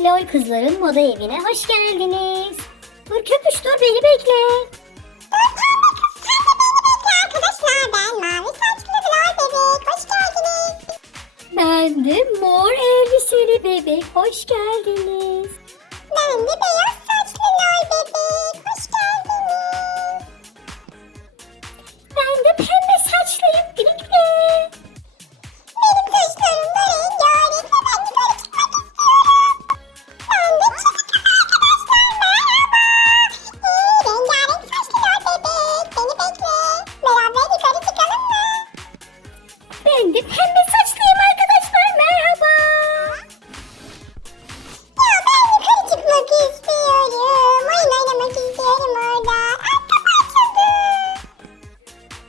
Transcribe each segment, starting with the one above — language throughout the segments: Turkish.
LOL kızların moda evine hoş geldiniz. Dur köpüş dur beni bekle. Arkadaşlar ben mavi saçlı Bilal bebek. Hoş geldiniz. Ben de mor elbiseli bebek hoş geldiniz. Ben de beyaz saçlı Lol bebek.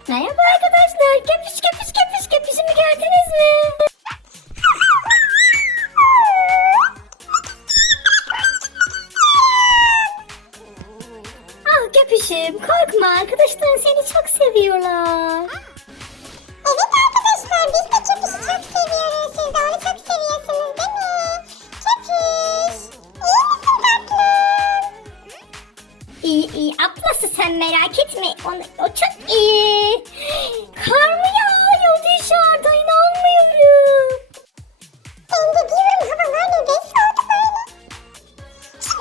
Merhaba arkadaşlar köpüş köpüş köpüş köpüşümü gördünüz mü? Ah köpüşüm korkma arkadaşların seni çok seviyorlar. Evet arkadaşlar biz de Köpüş'ü çok seviyoruz. Siz de onu çok seviyorsunuz sen merak etme onu, o çok iyi. Kar mı yağıyor dışarıda inanmıyorum. Ben de diyorum havalar neden soğudu böyle? Şey.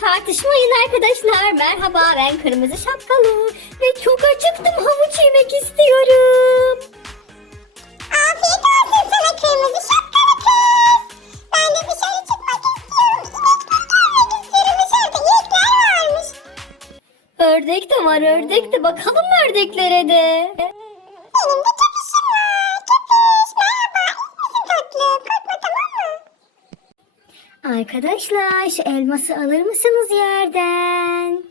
Tartışmayın arkadaşlar merhaba ben kırmızı şapkalı ve çok acıktım havuç yemek istiyorum. De bakalım ördeklere de. Benim de köpüşüm var. Köpüş merhaba. İyi misin tatlım? Korkma tamam mı? Arkadaşlar şu elması alır mısınız yerden?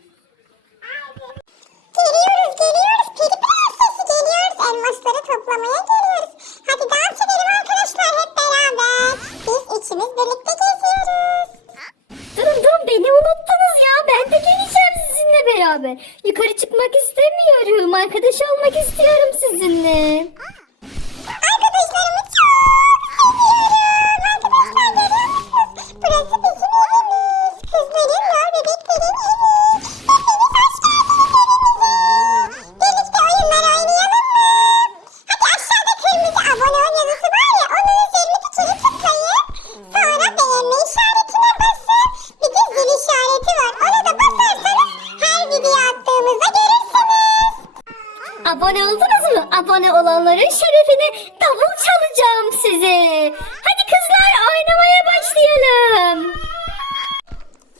Beraber. Yukarı çıkmak istemiyorum arkadaş olmak istiyorum sizinle. Abone olanların şerefine davul çalacağım size. Hadi kızlar oynamaya başlayalım.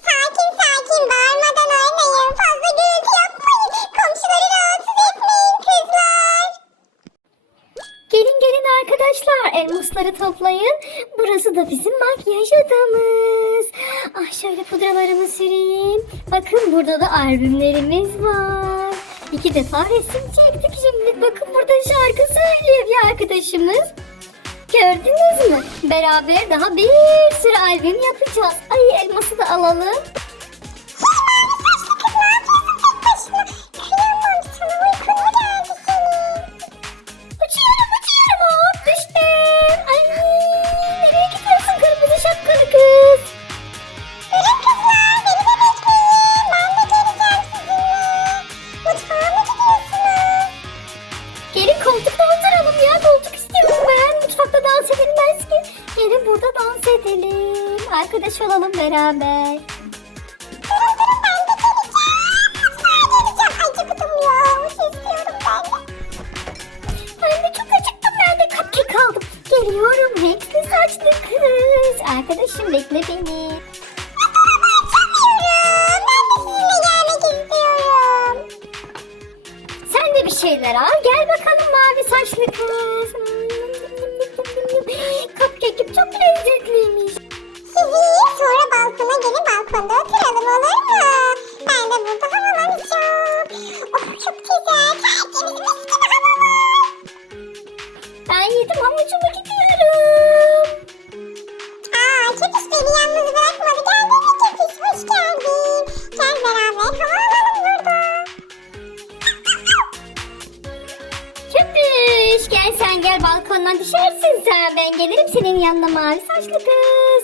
Sakin sakin bağırmadan oynayın. Fazla gürültü yapmayın. Komşuları rahatsız etmeyin kızlar. Gelin gelin arkadaşlar elmasları toplayın. Burası da bizim makyaj odamız. Ah şöyle pudralarımı süreyim. Bakın burada da albümlerimiz var. İki defa resim çektik şimdi. Bakın burada şarkı söylüyor bir arkadaşımız. Gördünüz mü? Beraber daha bir sürü albüm yapacağız. Ay elması da alalım. Beraber. Durun ben de geleceğim. Mutfağa geleceğim. Acıktım ya. ben de. Çok acıktım ben de cupcake aldım. Geliyorum renkli saçlı kız. Arkadaşım bekle beni. Ben yedim havucumu gidiyorum. Aa köpüş beni yalnız bırakmadı. Geldin mi köpüş? Hoş geldin. Gel beraber hava alalım burada. Köpüş gel sen gel. Gel balkondan düşersin sen. Ben gelirim senin yanına mavi saçlı kız.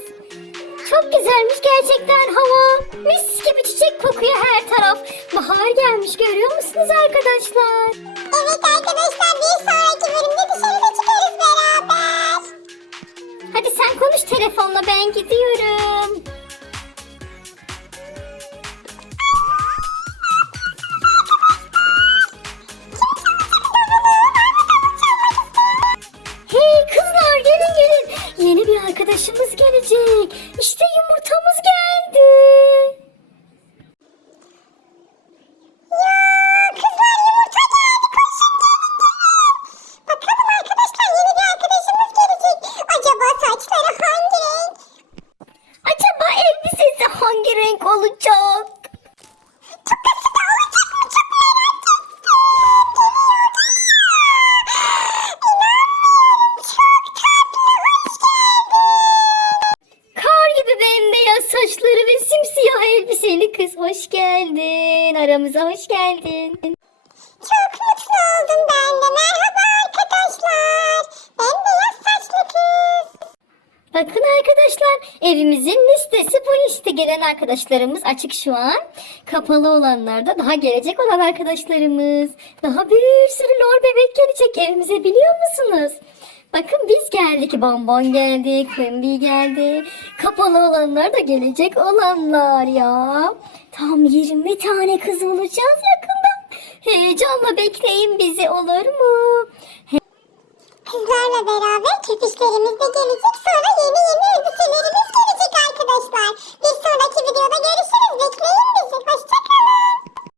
Çok güzelmiş gerçekten hava. Mis gibi çiçek kokuyor her taraf. Bahar gelmiş görüyor musunuz arkadaşlar? Evet arkadaşlar bir sonraki bölümde konuş telefonla ben gidiyorum. Renk olacak? Tıpkısı da olacak mı çok merak ettim. İnanmıyorum çok tatlı hoş geldin. Kar gibi bembeyaz saçları ve simsiyah elbiseli kız hoş geldin. Aramıza hoş geldin. Arkadaşlar evimizin listesi bu işte gelen arkadaşlarımız açık şu an. Kapalı olanlar da daha gelecek olan arkadaşlarımız. Daha bir sürü lor bebek gelecek evimize biliyor musunuz? Bakın biz geldik. Bonbon geldi. Quimby geldi. Kapalı olanlar da gelecek olanlar ya. Tam 20 tane kız olacağız yakında. Heyecanla bekleyin bizi olur mu? Kızlarla beraber köpüşlerimiz de gelecek. Sonra yeni yeni elbiselerimiz gelecek arkadaşlar. Bir sonraki videoda görüşürüz. Bekleyin bizi. Hoşçakalın.